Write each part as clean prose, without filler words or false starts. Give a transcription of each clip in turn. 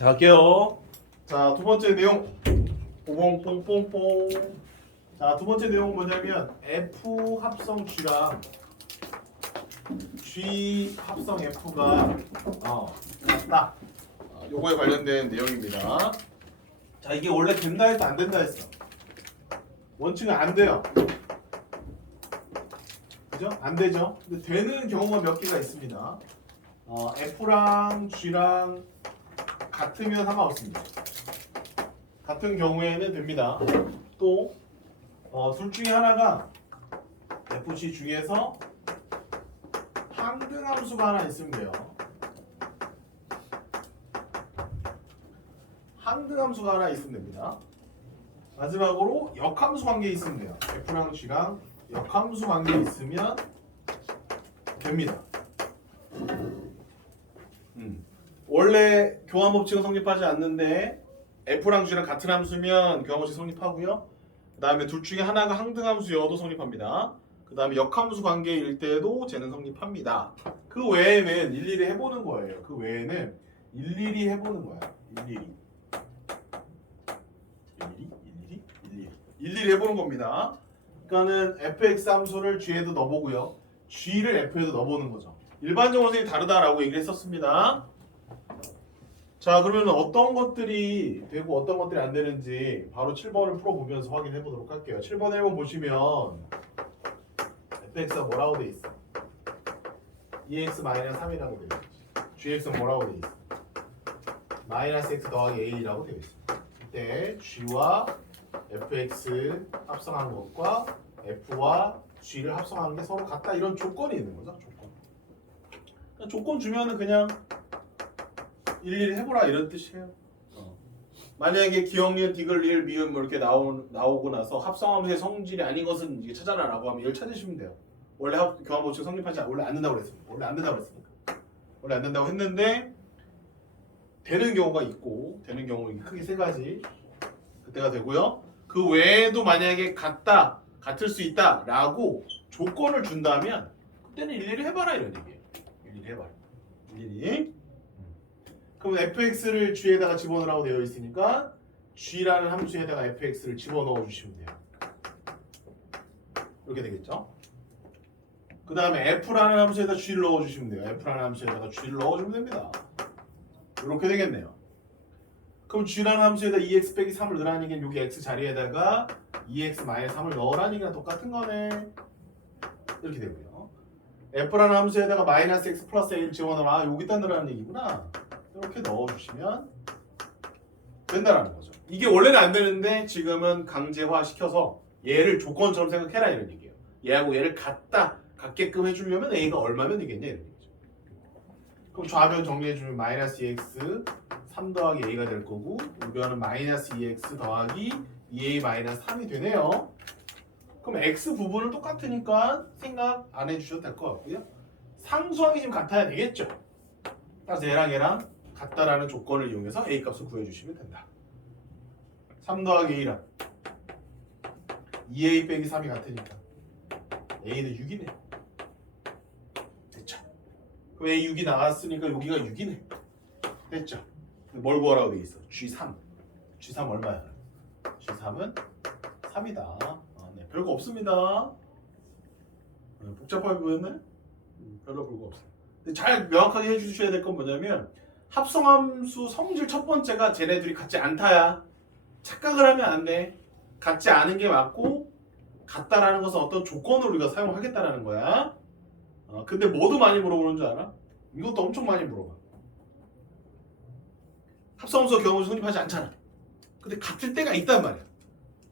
자, 갈게요. 자, 두 번째 내용. 뽕뽕뽕뽕. 자, 두 번째 내용은 뭐냐면 F 합성 G랑 G 합성 F가 같다. 요거에 관련된 내용입니다. 자, 이게 원래 된다 했어, 안 된다 했어? 원칙은 안 돼요. 그죠? 안 되죠? 근데 되는 경우가 몇 개가 있습니다. F랑 G랑 같으면 상관없습니다. 같은 경우에는 됩니다. 또 둘 중에 하나가 FC 중에서 항등함수가 하나 있으면 돼요. 항등함수가 하나 있으면 됩니다. 마지막으로 역함수 관계 있으면 돼요. F랑 G랑 역함수 관계 있으면 됩니다. 원래 교환 법칙은 성립하지 않는데 F랑 G랑 같은 함수면 교환 법칙 성립하고요. 그 다음에 둘 중에 하나가 항등함수여도 성립합니다. 그 다음에 역함수 관계일 때도 쟤는 성립합니다. 그 외에는 일일이 해보는 거예요. 그 외에는 일일이 해보는 거야. 일일이 해보는 겁니다. 그러니까는 fx 함수를 g에도 넣어보고요. g를 f에도 넣어보는 거죠. 일반적으로 선생님이 다르다라고 얘기를 했었습니다. 자, 그러면 어떤 것들이 되고 어떤 것들이 안 되는지 바로 7번을 풀어보면서 확인해 보도록 할게요. 7번 1번 보시면 fx가 뭐라고 돼 있어? 2x-3이라고 돼 있어. gx는 뭐라고 돼 있어? 마이너스 x 더하기 a라고 되어 있어. 이때 g와 fx 합성한 것과 f와 g를 합성한 게 서로 같다 이런 조건이 있는 거죠. 조건 주면은 그냥 일일이 해보라 이런 뜻이에요. 만약에 기억리을, 디귿리을, 미음 뭐 이렇게 나오고 나서 합성함수의 성질이 아닌 것은 이게 찾아라라고 하면 이걸 찾으시면 돼요. 원래 교환 법칙 성립하지 원래 안 된다고 그랬습니다. 원래 안 된다고 했는데 되는 경우가 있고 되는 경우는 크게 세 가지 그때가 되고요. 그 외에도 만약에 같을 수 있다라고 조건을 준다면 그때는 일일이 해봐라 이런 얘기예요. 일일이 해봐라. 일일이. 그럼 fx를 g에다가 집어넣으라고 되어 있으니까 g라는 함수에다가 fx를 집어넣어 주시면 돼요. 이렇게 되겠죠? 그 다음에 f라는 함수에다 g를 넣어 주시면 돼요. f라는 함수에다가 g를 넣어 주면 됩니다. 이렇게 되겠네요. 그럼 g라는 함수에다 2x 빼기 3을 넣으라는 얘기는 여기 x 자리에다가 2x-3을 넣으라는 얘기랑 똑같은 거네. 이렇게 되고요. f라는 함수에다가 마이너스 x 플러스 a를 집어넣어라. 여기다 넣으라는 얘기구나. 이렇게 넣어주시면 된다라는 거죠. 이게 원래는 안 되는데 지금은 강제화 시켜서 얘를 조건처럼 생각해라 이런 얘기예요. 얘하고 얘를 같게끔 해주려면 a가 얼마면 되겠냐 이런 얘기죠. 그럼 좌변 정리해주면 마이너스 2x 3 더하기 a가 될 거고 우변은 마이너스 2x 더하기 2a 마이너스 3이 되네요. 그럼 x 부분은 똑같으니까 생각 안 해주셔도 될 것 같고요. 상수항이 지금 같아야 되겠죠. 따라서 얘랑 같다라는 조건을 이용해서 a 값을 구해주시면 된다. 3 더하기 a랑 2a 빼기 3이 같으니까 a는 6이네. 됐죠? 그럼 a 6이 나왔으니까 여기가 6이네. 됐죠? 뭘 구하라고 돼 있어? G3. G3 얼마야? G3은 3이다. 네, 별거 없습니다. 복잡하게 보였네? 별거 없어요. 근데 잘 명확하게 해주셔야 될 건 뭐냐면 합성함수 성질 첫 번째가 쟤네들이 같지 않다야. 착각을 하면 안 돼. 같지 않은 게 맞고 같다라는 것은 어떤 조건을 우리가 사용하겠다라는 거야. 근데 뭐도 많이 물어보는 줄 알아? 이것도 엄청 많이 물어봐. 합성함수가 경험을 성립하지 않잖아. 근데 같을 때가 있단 말이야.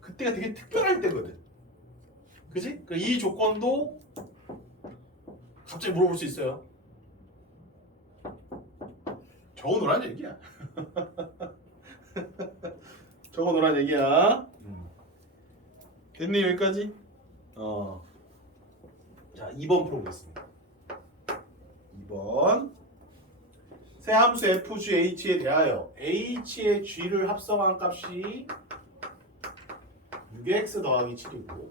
그때가 되게 특별할 때거든. 그지? 이 조건도 갑자기 물어볼 수 있어요. 적어놓으란 얘기야. 적어놓으란 얘기야. 됐니 여기까지? 자, 2번 풀어보겠습니다. 2번 새 함수 fg h에 대하여 h의 g를 합성한 값이 6x 더하기 7이고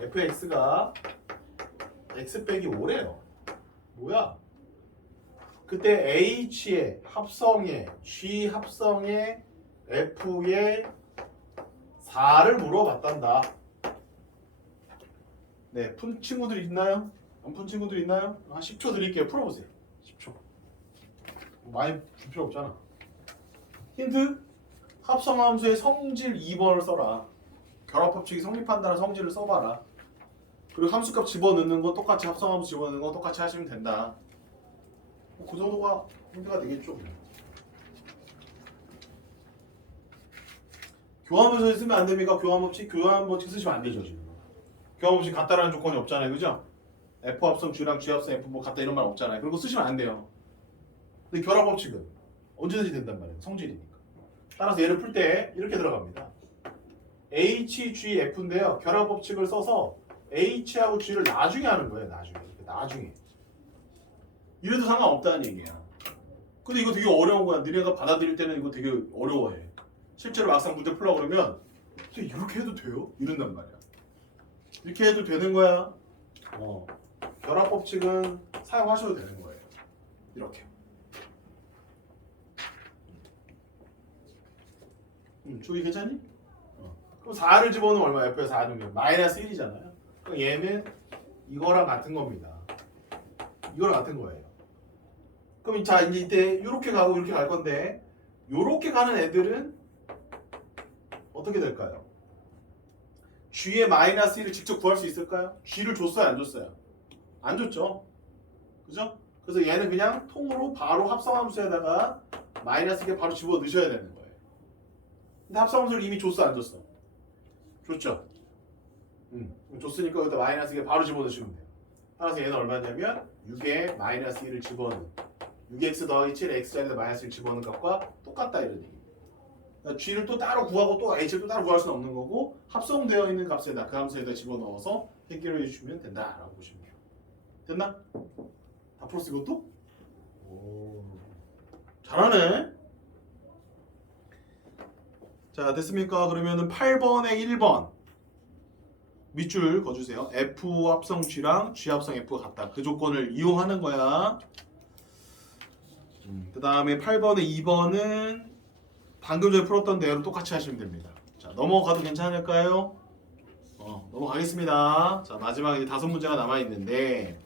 fx가 x 빼기 5래요. 뭐야? 그때 H의 합성에 G 합성에 F의 4를 물어봤단다. 네, 푼 친구들 있나요? 안 푼 친구들 있나요? 한 10초 드릴게요. 풀어보세요. 10초. 많이 줄 필요 없잖아. 힌트. 합성함수의 성질 2번을 써라. 결합법칙이 성립한다는 성질을 써봐라. 그리고 함수값 집어넣는 거 똑같이 합성함수 집어넣는 거 똑같이 하시면 된다. 그 정도가 힌트가 되겠죠. 교환법칙 쓰면 안 됩니까? 교환법칙? 교환법칙 쓰시면 안 되죠 지금. 교환법칙 같다라는 조건이 없잖아요, 그죠? F 합성 G랑 G 합성 F 뭐 같다 이런 말 없잖아요. 그리고 쓰시면 안 돼요. 근데 결합법칙은 언제든지 된단 말이에요. 성질이니까. 따라서 얘를 풀 때 이렇게 들어갑니다. HGF인데요. 결합법칙을 써서 H하고 G를 나중에 하는 거예요. 나중에. 이래도 상관없다는 얘기야. 근데 이거 되게 어려운 거야. 너네가 받아들일 때는 이거 되게 어려워해. 실제로 막상 문제 풀려고 그러면 이렇게 해도 돼요? 이런단 말이야. 이렇게 해도 되는 거야. 결합법칙은 사용하셔도 되는 거예요. 이렇게. 주의 괜찮니? 그럼 4를 집어넣으면 얼마야? F에 4 넣으면 마이너스 1이잖아요. 그럼 얘는 이거랑 같은 겁니다. 이거랑 같은 거예요. 그럼 자 이제 이때 이렇게 가고 이렇게 갈 건데 이렇게 가는 애들은 어떻게 될까요? G의 마이너스 1을 직접 구할 수 있을까요? G를 줬어요? 안 줬어요? 안 줬죠. 그죠? 그래서 얘는 그냥 통으로 바로 합성함수에다가 마이너스 1개 바로 집어 넣으셔야 되는 거예요. 근데 합성함수를 이미 줬어? 안 줬어? 줬죠? 줬으니까 여기다 마이너스 1개 바로 집어 넣으시면 돼요. 따라서 얘는 얼마냐면 6에 마이너스 1을 집어넣은 6x 더하기 7 x자리에다 마이너스 1 집어넣은 값과 똑같다 이런 얘기예요. 그러니까 G를 또 따로 구하고 또 H를 또 따로 구할 수는 없는 거고 합성되어 있는 값에다 그 함수에다 집어넣어서 해결해 주시면 된다라고 보시면 돼요. 됐나? 다 풀었어 이것도? 오, 잘하네. 자 됐습니까? 그러면은 8번에 1번 밑줄 그어주세요. F 합성 G랑 G 합성 F가 같다. 그 조건을 이용하는 거야. 그 다음에 8번에 2번은 방금 전에 풀었던 대로 똑같이 하시면 됩니다. 자 넘어가도 괜찮을까요? 넘어가겠습니다. 자 마지막에 5문제가 남아있는데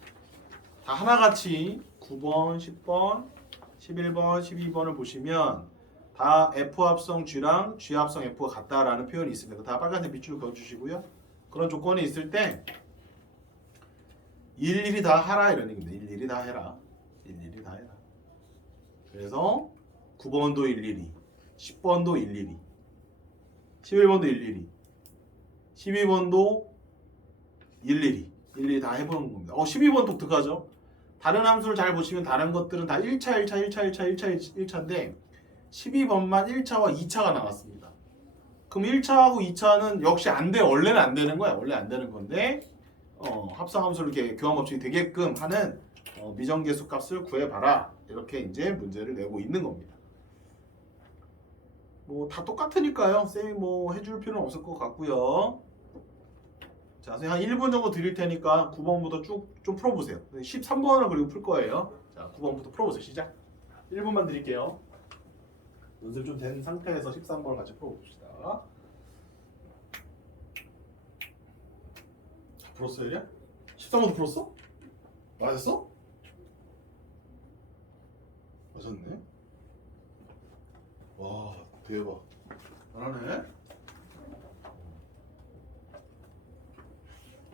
다 하나같이 9번, 10번, 11번, 12번을 보시면 다 F 합성 G랑 G 합성 F가 같다라는 표현이 있습니다. 다 빨간색 밑줄 그어주시고요. 그런 조건이 있을 때 일일이 다 하라 이런 얘기입니다. 일일이 다 해라. 일일이 다 해라. 그래서 9번도 일일이, 10번도 일일이, 11번도 일일이, 12번도 일일이 다 해보는 겁니다. 12번 독특하죠? 다른 함수를 잘 보시면 다른 것들은 다 1차인데 12번만 1차와 2차가 나왔습니다. 그럼 1차하고 2차는 역시 안 돼. 원래는 안 되는 거야. 원래 안 되는 건데 합성함수를 이렇게 교환법칙이 되게끔 하는 미정계수 값을 구해봐라. 이렇게 이제 문제를 내고 있는 겁니다. 뭐 다 똑같으니까요. 쌤이 뭐 해줄 필요는 없을 것 같고요. 자, 선생님 한 1분 정도 드릴 테니까 9번부터 쭉 좀 풀어보세요. 13번을 그리고 풀 거예요. 자, 9번부터 풀어보세요. 시작. 1분만 드릴게요. 연습 좀 된 상태에서 13번을 같이 풀어봅시다. 다 풀었어요, 이제? 13번도 풀었어? 맞았어? 맞았네. 와, 대박. 잘하네.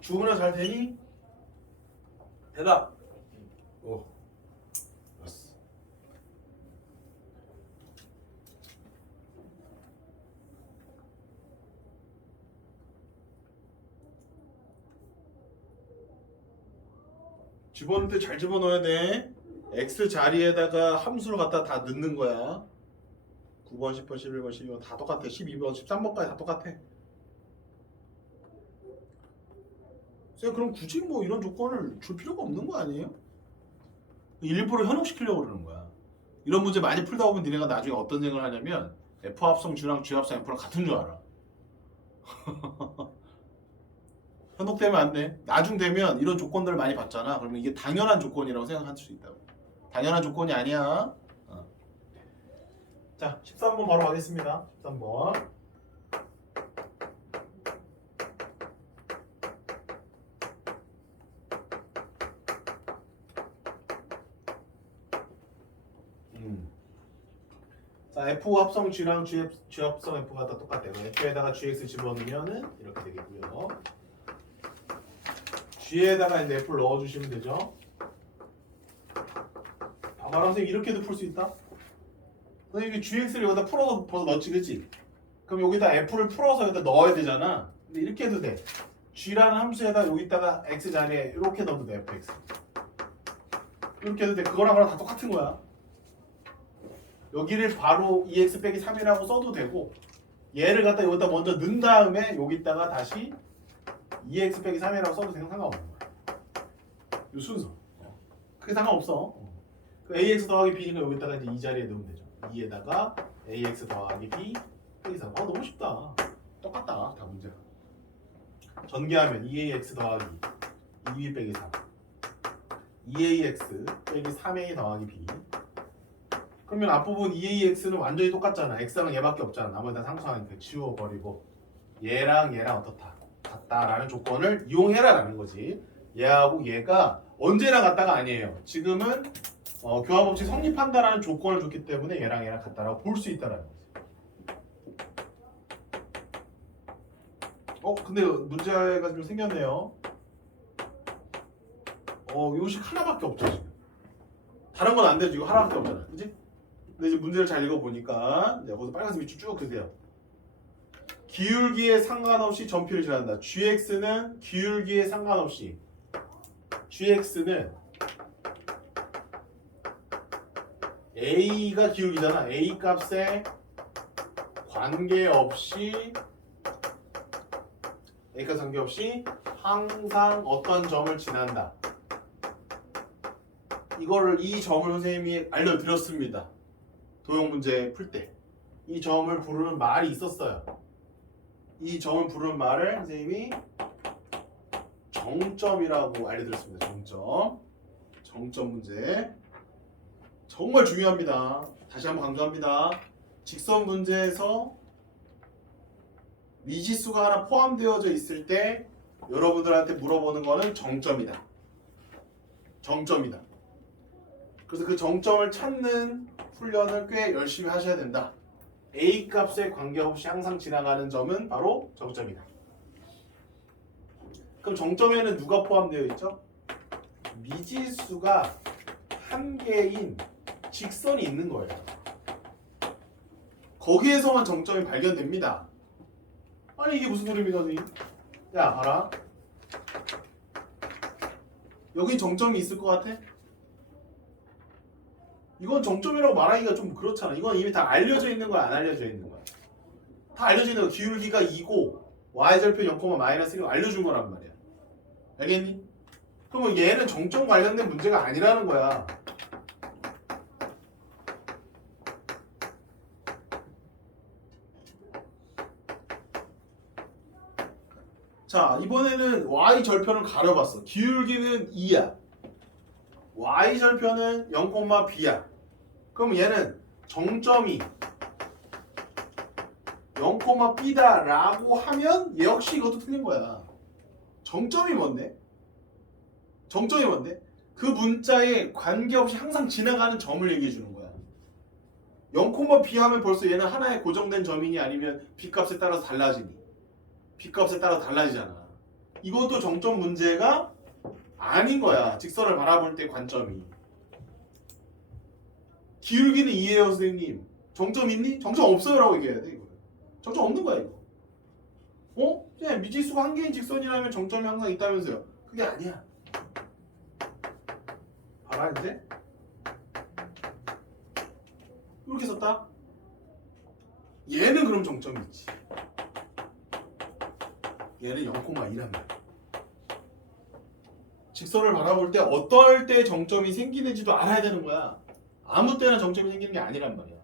주문이 잘 되니? 대답. 알았어. 집어넣을 때 잘 집어넣어야 돼. X 자리에다가 함수를 갖다 다 넣는 거야. 9번, 10번, 11번, 12번 다 똑같아. 12번, 13번까지 다 똑같아. 쌤 그럼 굳이 뭐 이런 조건을 줄 필요가 없는 거 아니에요? 일부러 현혹시키려고 그러는 거야. 이런 문제 많이 풀다 보면 니네가 나중에 어떤 생각을 하냐면 F 합성 G랑 G 합성 F랑 같은 줄 알아. 현혹되면 안 돼. 나중 되면 이런 조건들을 많이 봤잖아. 그러면 이게 당연한 조건이라고 생각할 수 있다고. 당연한 조건이 아니야. 자, 13번 바로 가겠습니다. 13번. 자, F 합성 G랑 G 합성 F가 다 똑같대요. F에다가 GX 집어넣으면은 이렇게 되겠고요. G에다가 이제 F를 넣어주시면 되죠. 바로 선생님 이렇게도 풀 수 있다? 선생님 GX를 여기다 풀어서 벌써 넣지, 그치? 그럼 여기다 F를 풀어서 여기다 넣어야 되잖아. 근데 이렇게 해도 돼. G라는 함수에다 여기다가 X 자리에 이렇게 넣어도 돼, FX. 이렇게 해도 돼. 그거랑 다 똑같은 거야. 여기를 바로 2x 빼기 3이라고 써도 되고, 얘를 갖다 여기다 먼저 넣은 다음에 여기다가 다시 2x 빼기 3이라고 써도 되는 상관없는 거야. 이 순서. 그게 상관없어. 그 ax 더하기 b니까 여기다가 이제 이 자리에 넣으면 되죠. 2에다가 ax 더하기 b 빼기 3. 너무 쉽다. 똑같다, 다 문제가. 전개하면 2ax 더하기 2b 빼기 3. 2ax 빼기 3a 더하기 b. 그러면 앞부분 2ax는 완전히 똑같잖아. x랑 얘밖에 없잖아. 나머지 다 상수하니까 지워버리고 얘랑 얘랑 어떻다? 같다라는 조건을 이용해라라는 거지. 얘하고 얘가 언제나 같다가 아니에요. 지금은 교합법칙 성립한다라는 조건을 줬기 때문에 얘랑 얘랑 같다라고 볼 수 있다라는 거지. 근데 문제가 좀 생겼네요. 요식 하나밖에 없죠 지금. 다른 건 안 되죠. 이거 하나밖에 없잖아. 그지? 근데 이제 문제를 잘 읽어보니까 거기서 빨간색 밑줄 쭉 그세요. 기울기에 상관없이 점피를 지난다. gx는 기울기에 상관없이 gx는 a가 기울기잖아. a 값에 관계없이 a가 관계없이 항상 어떤 점을 지난다. 이 점을 선생님이 알려드렸습니다. 도형 문제 풀 때 이 점을 부르는 말이 있었어요. 이 점을 부르는 말을 선생님이 정점이라고 알려드렸습니다. 정점 문제 정말 중요합니다. 다시 한번 강조합니다. 직선 문제에서 미지수가 하나 포함되어져 있을 때 여러분들한테 물어보는 거는 정점이다. 그래서 그 정점을 찾는 훈련을 꽤 열심히 하셔야 된다. A 값에 관계없이 항상 지나가는 점은 바로 정점이다. 그럼 정점에는 누가 포함되어 있죠? 미지수가 한 개인 직선이 있는 거예요. 거기에서만 정점이 발견됩니다. 아니 이게 무슨 소리입니까 선생님? 야 봐라. 여기 정점이 있을 것 같아? 이건 정점이라고 말하기가 좀 그렇잖아. 이건 이미 다 알려져 있는 거야, 안 알려져 있는 거야? 다 알려져 있는 거야. 기울기가 2고 y절표 0,-1을 알려준 거란 말이야. 알겠니? 그러면 얘는 정점 관련된 문제가 아니라는 거야. 자, 이번에는 y절표를 가려봤어. 기울기는 2야. y절표는 0,b야. 그럼 얘는 정점이 0,b다 라고 하면 얘 역시 이것도 틀린 거야. 정점이 뭔데? 그 문자에 관계없이 항상 지나가는 점을 얘기해 주는 거야. 0,b 하면 벌써 얘는 하나의 고정된 점이니 아니면 b값에 따라서 달라지니? b값에 따라 달라지잖아. 이것도 정점 문제가 아닌 거야. 직선을 바라볼 때 관점이. 기울기는 2예요 선생님. 정점 있니? 정점 없어요 라고 얘기해야 돼. 이거. 정점 없는 거야 이거. 그냥 미지수가 한 개인 직선이라면 정점이 항상 있다면서요. 그게 아니야. 봐라 이제. 이렇게 썼다. 얘는 그럼 정점이 있지. 얘는 0,1란 말이야. 직선을 바라볼 때 어떨 때 정점이 생기는지도 알아야 되는 거야. 아무 때나 정점이 생기는 게 아니란 말이야.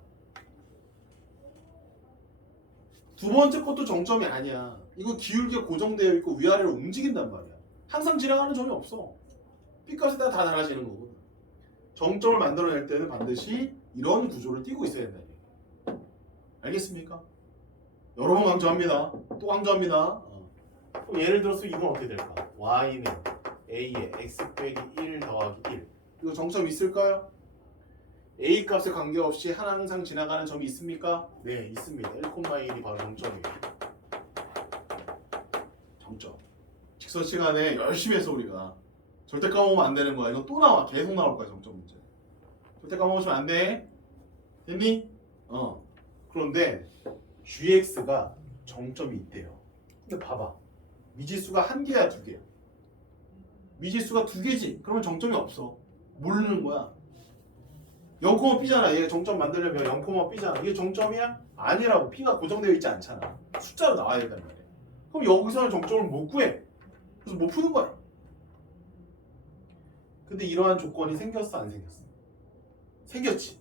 두 번째 것도 정점이 아니야. 이거 기울기가 고정되어 있고 위아래로 움직인단 말이야. 항상 지나가는 점이 없어. B값에 따라 다 달라지는 거거든. 정점을 만들어낼 때는 반드시 이런 구조를 띄고 있어야 된다는 얘기예요. 알겠습니까? 여러 번 강조합니다. 또 강조합니다. 그럼 예를 들어서 이건 어떻게 될까? y는 a에 x 빼기 1 더하기 1. 이거 정점 있을까요? a 값에 관계없이 항상 지나가는 점이 있습니까? 네, 있습니다. 1,1이 바로 정점이에요. 정점. 직선 시간에 열심히 해서 우리가 절대 까먹으면 안 되는 거야. 이거 또 나와. 계속 나올 거야, 정점 문제. 절대 까먹으시면 안 돼. 됐니? 그런데 gx가 정점이 있대요. 근데 봐봐. 미지수가 한 개야, 두 개야? 미지수가 두 개지. 그러면 정점이 없어. 모르는 거야. 0,B잖아. 얘 정점 만들려면 0,B잖아. 이게 정점이야? 아니라고. B가 고정되어 있지 않잖아. 숫자로 나와야 된단 말이야. 그럼 여기서는 정점을 못 구해. 그래서 못 푸는 거야. 근데 이러한 조건이 생겼어, 안 생겼어? 생겼지.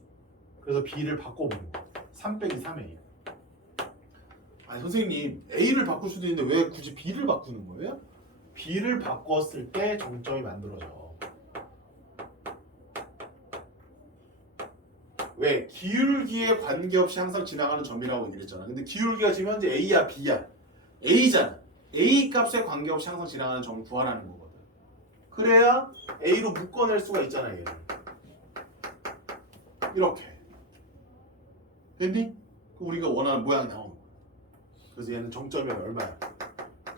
그래서 B를 바꿔보는 거야. 3 빼기 3A. 아니 선생님, A를 바꿀 수도 있는데 왜 굳이 B를 바꾸는 거예요? B를 바꿨을 때 정점이 만들어져. 왜? 기울기에 관계없이 항상 지나가는 점이라고 얘기했잖아. 근데 기울기가 지금 현재 A야, B야? A잖아. A 값에 관계없이 항상 지나가는 점을 구하라는 거거든. 그래야 A로 묶어낼 수가 있잖아, 얘를. 이렇게. 됐니? 우리가 원하는 모양이 나오는 거야. 그래서 얘는 정점이 얼마야?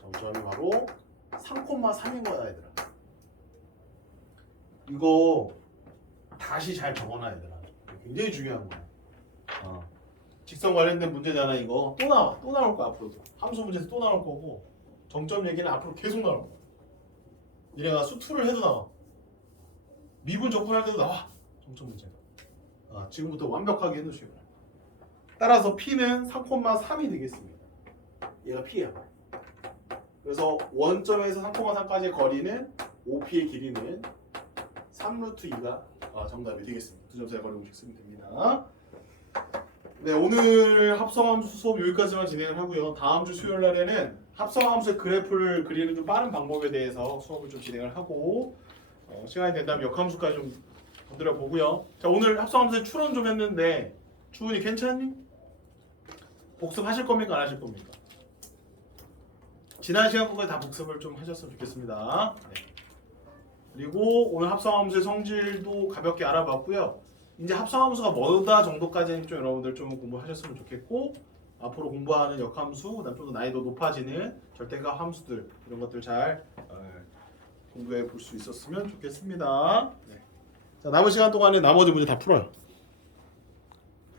정점이 바로 3,3인 거야, 얘들아. 이거 다시 잘 적어놔야 되나? 굉장히 중요한 거야. 직선 관련된 문제잖아, 이거. 또 나와. 또 나올 거야, 앞으로도. 함수 문제에서 또 나올 거고, 정점 얘기는 앞으로 계속 나올 거야. 얘네가 수투를 해도 나와. 미분 적분할 때도 나와. 정점 문제가. 지금부터 완벽하게 해놓으시고. 따라서 P는 3,3이 되겠습니다. 얘가 P야. 그래서 원점에서 3,3까지의 거리는 OP의 길이는 3루트 2가 정답이 되겠습니다. 두 점짜리 거리 공식 쓰면 됩니다. 네, 오늘 합성함수 수업 여기까지만 진행을 하고요. 다음 주 수요일 날에는 합성함수의 그래프를 그리는 좀 빠른 방법에 대해서 수업을 좀 진행을 하고 시간이 된다면 역함수까지 좀 건드려 보고요. 자, 오늘 합성함수의 추론 좀 했는데 추운이 괜찮니? 복습하실 겁니까? 안 하실 겁니까? 지난 시간 거까지 다 복습을 좀 하셨으면 좋겠습니다. 네. 그리고 오늘 합성함수의 성질도 가볍게 알아봤고요. 이제 합성함수가 뭐다 정도까지는 좀 여러분들 좀 공부하셨으면 좋겠고 앞으로 공부하는 역함수, 그다음 좀 더 난이도 높아지는 절대값 함수들 이런 것들 잘 공부해 볼 수 있었으면 좋겠습니다. 네. 자, 남은 시간 동안에 나머지 문제 다 풀어요.